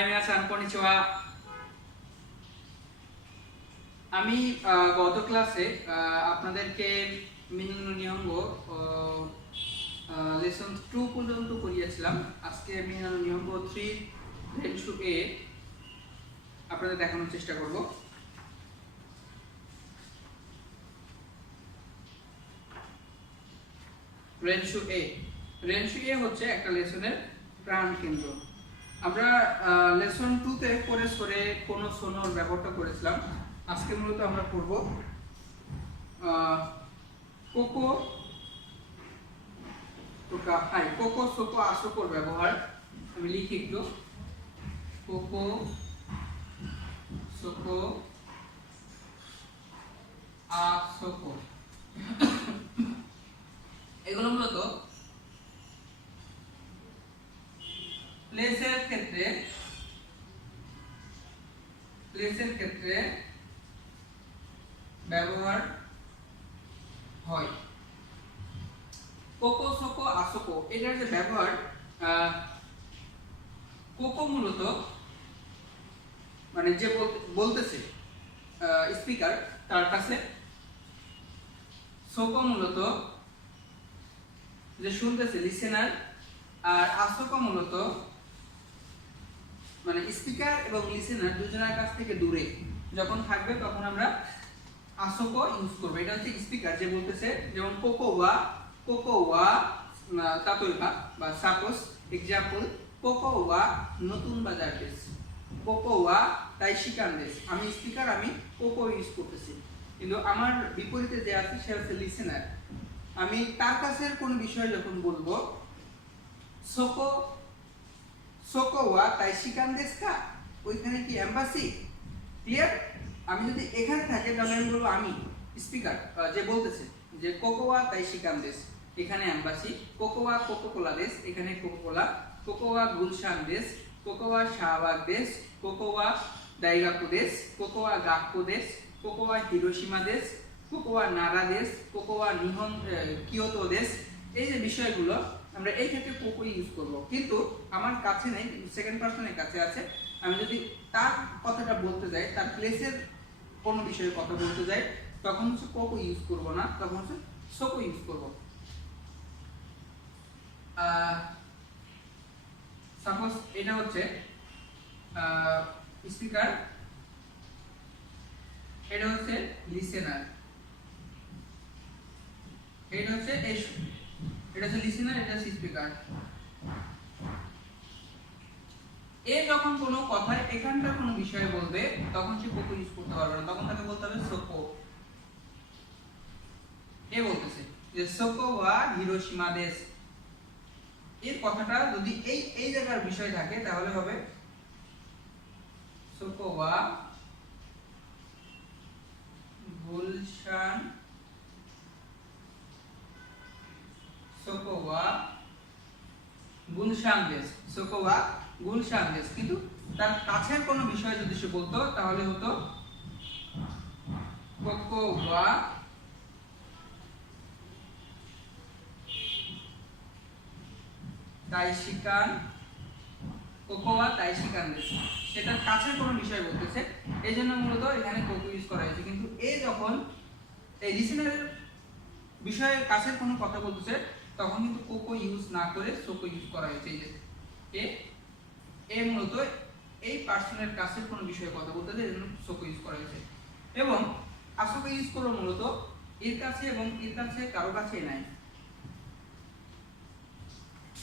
皆さんこんにちは。আমি গত ক্লাসে আপনাদেরকে মিনানো নিহঙ্গো লেসন 2 পর্যন্ত করিয়েছিলাম। আজকে মিনানো নিহঙ্গো 3 রেনশু এ আপনাদের দেখানোর চেষ্টা করব। রেনশু এ হচ্ছে একটা লেসনের প্রাণ কেন্দ্র। আমরা লেসন 2 তে পরে সরে কোন সোনোর ব্যবহারটা করেছিলাম। আজকে মূলত আমরা পড়ব কোকো কোকো সোকো আসোকোর ব্যবহার। আমি লিখি একটু কোকো সোকো আসোকো। এগুলো মূলত প্লেসের ক্ষেত্রে ব্যবহার হয়। কোকো সোকো আসোকো এটার যে ব্যবহার, কোকো মূলত মানে যে বলতেছে স্পিকার তার কাছে, সোকো মূলত যে শুনতেছে লিসেনার, আর আসোকো মূলত মানে স্পিকার এবং লিসেনার দুজনের কাছ থেকে দূরে যখন থাকবে তখন আমরা আসোকো ইউজ করব। এটা হচ্ছে স্পিকার যে বলতেছে, যেমন কোকো ওয়া তাতোইবা বা সাপোজ এক্সাম্পল কোকো ওয়া নতুন বাজার দেশ, কোকো ওয়া তাইশিকান দেশ। আমি স্পিকার, আমি কোকো ইউজ করতেছি, কিন্তু আমার বিপরীতে যে আছে সে হচ্ছে লিসেনার। আমি তার কাছে কোন বিষয় যখন বলবো সোকো সোকো ওয়া তাইশিকান দেশ কা, ওইখানে কি এমবাসি? ক্লিয়ার? আমি যদি এখানে থাকে তাহলে আমি বলবো আমি স্পিকার যে বলতেছে যে কোকোয়া তাইশিকান দেশ, এখানে এমবাসি। কোকোয়া কোকোকোলা দেশ, এখানে কোকোকোলা। কোকোয়া গুলশান দেশ, কোকোয়া শাহবাগ দেশ, কোকোয়া দাইগাকু দেশ, কোকোয়া গাক্কো দেশ, কোকোয়া হিরোশিমা দেশ, কোকোয়া নারা দেশ, কোকোয়া কিয়োতো দেশ। এই যে বিষয়গুলো আমরা এই ক্ষেত্রে কোকো ইউজ করব, কিন্তু আমার কাছে নেই, সেকেন্ড পারসনের কাছে আছে। আমি যদি তার কথাটা বলতে যাই, তার প্লেসের কোন বিষয়ে কথা বলতে যাই, তখন হচ্ছে কোকো ইউজ করব না, তখন হচ্ছে সোকো ইউজ করব। সাপোজ এটা হচ্ছে স্পিকার, এটা হচ্ছে লিসেনার, এটা হচ্ছে এটা হচ্ছে লিসেনার, এটা হচ্ছে স্পিকার। এ যখন কোনো কথায় এখানকার কোনো বিষয়ে বলবে তখন সে কোকো ইউজ করতে পারবে না, তখন তাকে বলতে হবে সোকো। এ বলতেছে যে সোকো ওয়া হিরোশিমা দেশ, এর কথাটা যদি এই জায়গার বিষয় থাকে তাহলে হবে সোকো ওয়া গুলশান, সোকো ওয়া গুলশান দেশ, সোকো ওয়া গুলশান দেশ। কিন্তু তার কাছের কোনো বিষয় যদি সে বলতো তাহলে হতো কোকো ওয়া তাইশিকান, কোকো ওয়া তাইশিকান দেশ। সেটার কাছের কোনো বিষয় বলতেছে, এই জন্য মূলত এখানে কোকো ইউজ করা হয়েছে। কিন্তু এ যখন এই লিসেনারের বিষয়ের কাছের কোনো কথা বলতেছে তখন কিন্তু কোকো ইউজ না করে সোকো ইউজ করা হয়েছে। এই যে এ মূলত এই পার্সনের কাছের কোনো বিষয়ে কথা বলতেছে, এজন্য সোকো ইউজ করা হয়েছে। এবং আসোকো ইউজ করো মূলত এর কাছে এবং এর কাছে কারো কাছেই নাই।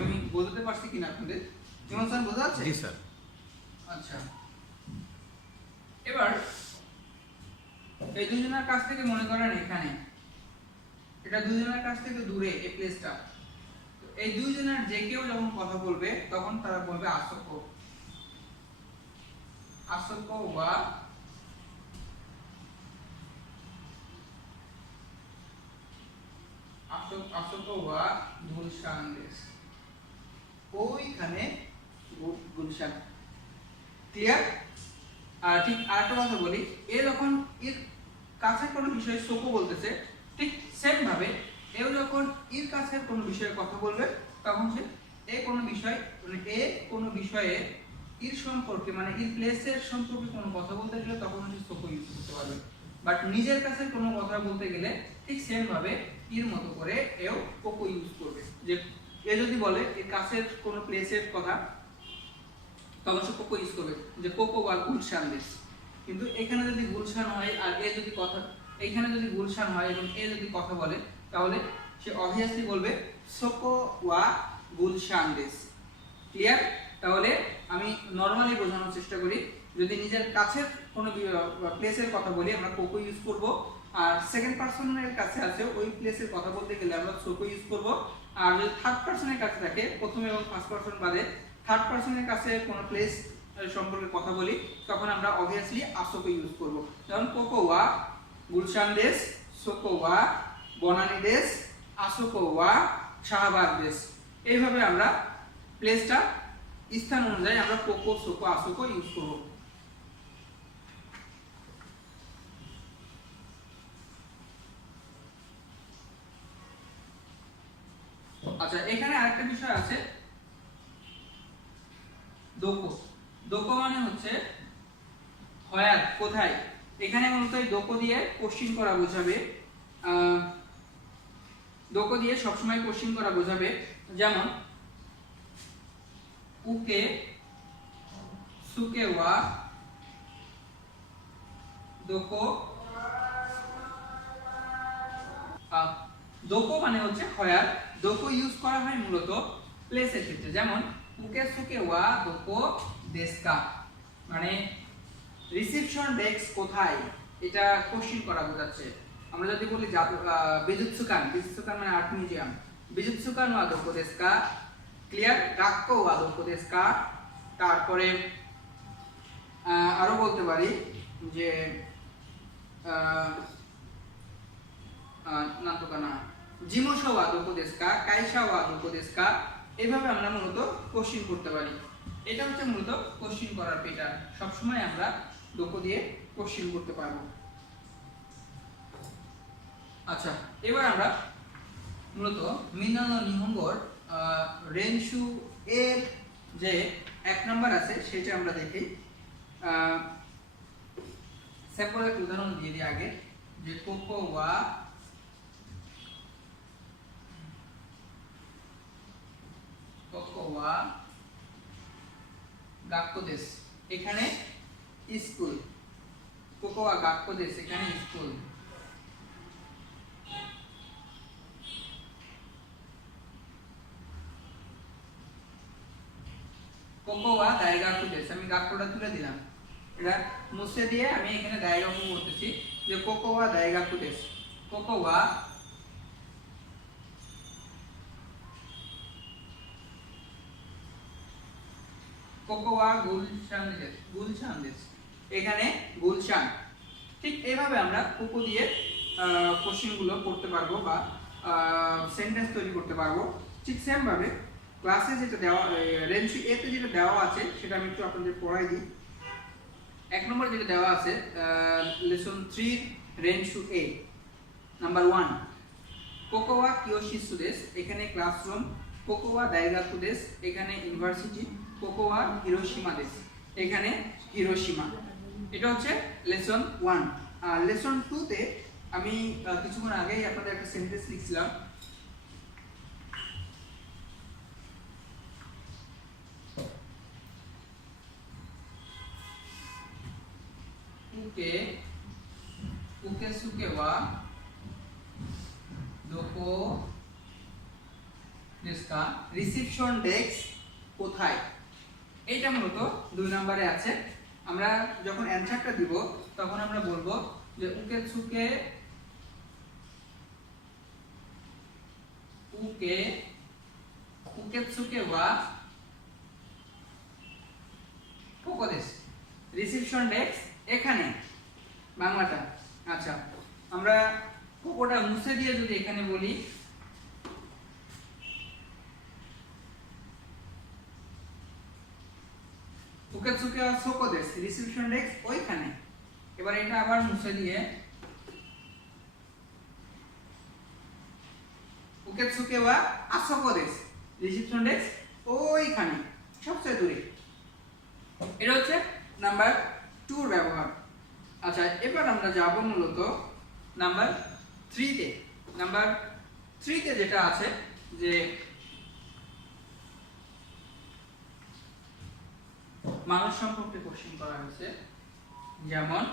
আমি বোঝাতে পারছি কিনা আপনাদের? ইমন স্যার বোঝা যাচ্ছে? জি স্যার। আচ্ছা, এবার এই দুজনের কাছ থেকে মনে করেন এখানে, এটা দুজনের কাছ থেকে দূরে এই প্লেসটা, এই দুইজনের যে কেউ যখন কথা বলবে তখন তারা বলবে আসোকো, আসোকো ওয়া আসোকো ওয়া গুলশান দেশ, ওইখানে গুলশান। ক্লিয়ার? আর ঠিক আরেকটা কথা বলি, এ যখন এর কাছে কোনো বিষয়ে সোকো বলতেছে, ঠিক সেম ভাবে এও যখন এর কাছে কোনো বিষয়ে কথা বলবে তখন সে কোনো বিষয় মানে কোনো বিষয়ে এর সম্পর্কে মানে এর প্লেসের সম্পর্কে কোনো কথা বলতে গেলে তখন হচ্ছে সোকো ইউজ করতে পারবে। বাট নিজের কাছে কোনো কথা বলতে গেলে ঠিক সেম ভাবে এর মতো করে এও কোকো ইউজ করবে। যে এ যদি বলে এর কাছের কোনো প্লেসের কথা তখন সে কোকো ইউজ করবে, যে কোকো বা গুলশান দেশ। কিন্তু এখানে যদি গুলশান হয় আর এ যদি কথা, এখানে যদি গুলশান হয় এবং এ যদি কথা বলে তাহলে সে অবভিয়াসলি বলবে সোকো ওয়া গুলশান দেশ। ক্লিয়ার? তাহলে আমি নরমালি বোঝানোর চেষ্টা করি, যদি নিজের কাছের কোনো প্লেসের কথা বলি আমরা কোকো ইউজ করব, আর সেকেন্ড পারসনের কাছে আছে ওই প্লেসের কথা বলতে গেলে আমরা সোকো ইউজ করব। আর যদি থার্ড পারসনের কাছে থাকে, প্রথম এবং ফার্স্ট পারসন বাদে থার্ড পারসনের কাছে কোনো প্লেস সম্পর্কে কথা বলি তখন আমরা অবভিয়াসলি আসোকো ইউজ করব। যেমন কোকো ওয়া গুলশান দেশ, সোকো ওয়া বনানী দেশ, আসোকো ওয়া শাহবাগ দেশ। এইভাবে আমরা প্লেসটা স্থান অনুযায়ী আমরা কোকো সোকো আসোকো ইউজ করব। আচ্ছা, এখানে আরেকটা বিষয় আছে, দোকো। দোকো মানে হচ্ছে হয়ার, কোথায়। এখানে মূলত দোকো দিয়ে কোশ্চিন করা বোঝাবে, দোকো দিয়ে সবসময় কোশ্চিন করা বোঝাবে। যেমন উকে সুকে ওয়া দোকো। দোকো মানে হচ্ছে হয়ার, দোকো ইউজ করা হয় মূলত প্লেসের ক্ষেত্রে। যেমন উকে সুকে ওয়া দোকো দেশকা, মানে রিসেপশন ডেস্ক কোথায়, এটা কোশ্চিন করা বোঝাচ্ছে। আমরা যদি বলি বিজুৎসুকান, বিজুৎসুকান মানে আর্ট মিউজিয়াম, বিজুৎসুকান ওয়া দোকো দেশকা। ক্লিয়ার? গাক্কো ওয়া দোকো দেশকা। তারপরে আরো বলতে পারি যে নাতোকানা জিমোশো ওয়া দোকো দেশকা, কাইশা ওয়া দোকো দেশকা। এইভাবে আমরা মূলত কোশ্চিন করতে পারি। এটা হচ্ছে মূলত কোশ্চিন করার প্যাটার্ন, সবসময় আমরা দোকো দিয়ে কোশ্চিন করতে পারবো। আচ্ছা, এবার আমরা মূলত মিনানো নিহঙ্গোর রেনশু এর যে 1 নাম্বার আছে সেটা আমরা দেখি। স্যাম্পল একটা উদাহরণ দিয়ে দিই আগে, যে কোকো ওয়া গাক্কো দেশ, এখানে স্কুল। কোকো ওয়া গাক্কো দেশ, এখানে স্কুল। কোকো ওয়া দাইগাকু দেশ, আমি গাক্কোটা তুলে দিলাম, এটা মুছে দিয়ে আমি এখানে দাইগাকু করতেছি, যে কোকো ওয়া দাইগাকু দেশ। কোকো ওয়া কোকো ওয়া গুলশান দেশ, গুলশান দেশ, এখানে গুলশান। ঠিক এইভাবে আমরা কোকো দিয়ে কোশ্চেন গুলো করতে পারবো বা সেন্টেন্স তৈরি করতে পারবো। ঠিক সেম ভাবে ক্লাসে যেটা দেওয়া, রেনশু এ তে যেটা দেওয়া আছে সেটা আমি একটু আপনাদের পড়াই দিই। 1 নম্বর যেটা দেওয়া আছে লেসন 3 রেনশু এ নাম্বার 1, কোকো ওয়া কিয়োশিৎসু দেশ, এখানে ক্লাসরুম। কোকো ওয়া দাইগাকু দেশ, এখানে ইউনিভার্সিটি। কোকো ওয়া হিরোশিমা দেশ, এখানে হিরোশিমা। এটা হচ্ছে লেসন 1। আর লেসন 2 তে আমি কিছুক্ষণ আগেই আপনাদের একটা সেন্টেন্স লিখছিলাম। উকে উকে সুকে ওয়া দোকো দেশকা, রিসেপশন ডেস্ক কোথায়। এইটা মূলত 2 নম্বরে আছে। আমরা যখন অ্যানসারটা দিব তখন আমরা বলবো যে উকে সুকে ওয়া কোকো দেশ, রিসেপশন ডেস্ক এখানে, বাংলাটা। আচ্ছা, আমরা কোকোটা মুছে দিয়ে যদি এখানে বলি উকেৎসুকে ওয়া সোকো দেশ, রিসেপশন ডেস্ক ওইখানে। এবার এটা আবার মুছে দিয়ে উকেৎসুকে ওয়া আসোকো দেশ, রিসেপশন ডেস্ক ওইখানে, সবচেয়ে দূরে। এটা হচ্ছে নাম্বার 2 এর ব্যবহার। আচ্ছা, এবার আমরা যাব মূলত নাম্বার 3 তে। নাম্বার 3 তে যেটা আছে যে মানুষ সম্পর্কে কোশ্চেন করা হয়েছে, যেমন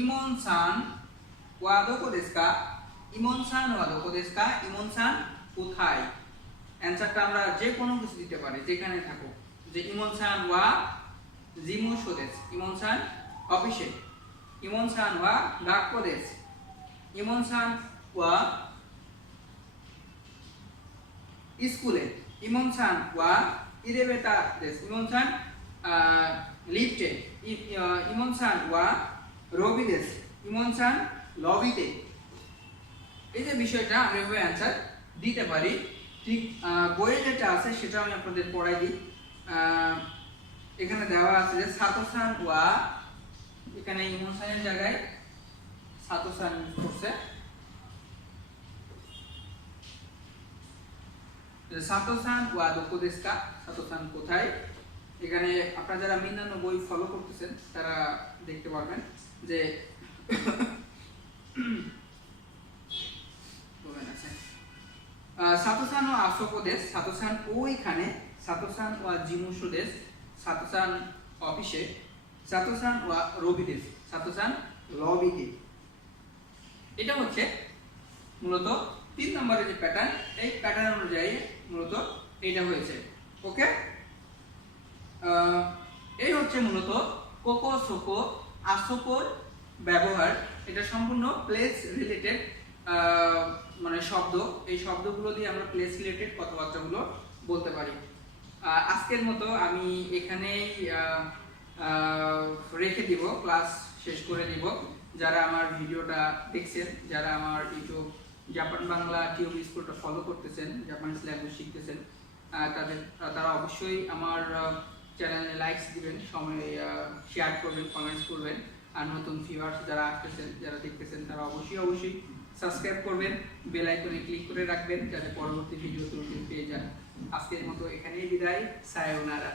ইমন সান ওয়া দোকো দেসু কা, ইমন সান ওয়া দোকো দেসু কা, ইমন সান কোথায়। অ্যানসারটা আমরা যে কোনো কিছু দিতে পারি, যেখানে থাকো, যে ইমন সান ওয়া জিমুশো দেসু, ইমন সান অফিসে, ইমন সান ওয়া গাক্কো দেসু, ইমন সান ওয়া স্কুলে, ইমন সান ওয়া ইলেভেটর দেসু, ইমন সান লিফটে, ইমন সান ওয়া রবি দেসু, ইমন সান লবিতে। এই যে বিষয়টা আমরা এভাবে অ্যান্সার দিতে পারি। ঠিক বইয়ে যেটা আছে সেটা আমি আপনাদের পড়াই দিই। এখানে দেওয়া আছে যে সাতো-সান ওয়া, এখানে ইমন সানের জায়গায় সাতো-সান ইউজ করছে। সাতো-সান ওয়া দোকো দেসু কা, সাতো-সান কোথায়। এখানে আপনারা যারা মিন্নানো বই ফলো করতেছেন তারা দেখতে পারবেন যে সাতো-সান ওয়া আসোকো দেসু, সাতো-সান ওইখানে, সাতো-সান ওয়া জিমুশো দেসু, সাতো-সান অফিসে, সাতো-সান ওয়া রবি দেসু, সাতো-সান লবিতে। এটা হচ্ছে মূলত 3 নম্বরের যে প্যাটার্ন, এই প্যাটার্ন অনুযায়ী মূলত এটা হয়েছে। ওকে, এই হচ্ছে মূলত কোকো সোকো আসোকোর ব্যবহার। এটা সম্পূর্ণ প্লেস রিলেটেড মানে শব্দ। এই শব্দগুলো দিয়ে আমরা প্লেস রিলেটেড কথাবার্তাগুলো বলতে পারি। আজকের মতো আমি এখানেই রেখে দিব, ক্লাস শেষ করে দিব। যারা আমার ভিডিওটা দেখছেন, যারা আমার ইউটিউব জাপান বাংলা টিউব স্কুলটা ফলো করতেছেন, জাপানিজ ল্যাঙ্গুয়েজ শিখতেছেন, তারা অবশ্যই আমার চ্যানেলে লাইকস দিবেন, শেয়ার করবেন, কমেন্টস করবেন। আর নতুন ভিউয়ার্স যারা আসতেছেন, যারা দেখতেছেন, তারা অবশ্যই সাবস্ক্রাইব করবেন, বেল আইকনে ক্লিক করে রাখবেন যাতে পরবর্তী ভিডিও তুলতে পেয়ে যান। আজকের মতো এখানেই বিদায়, সায়োনারা।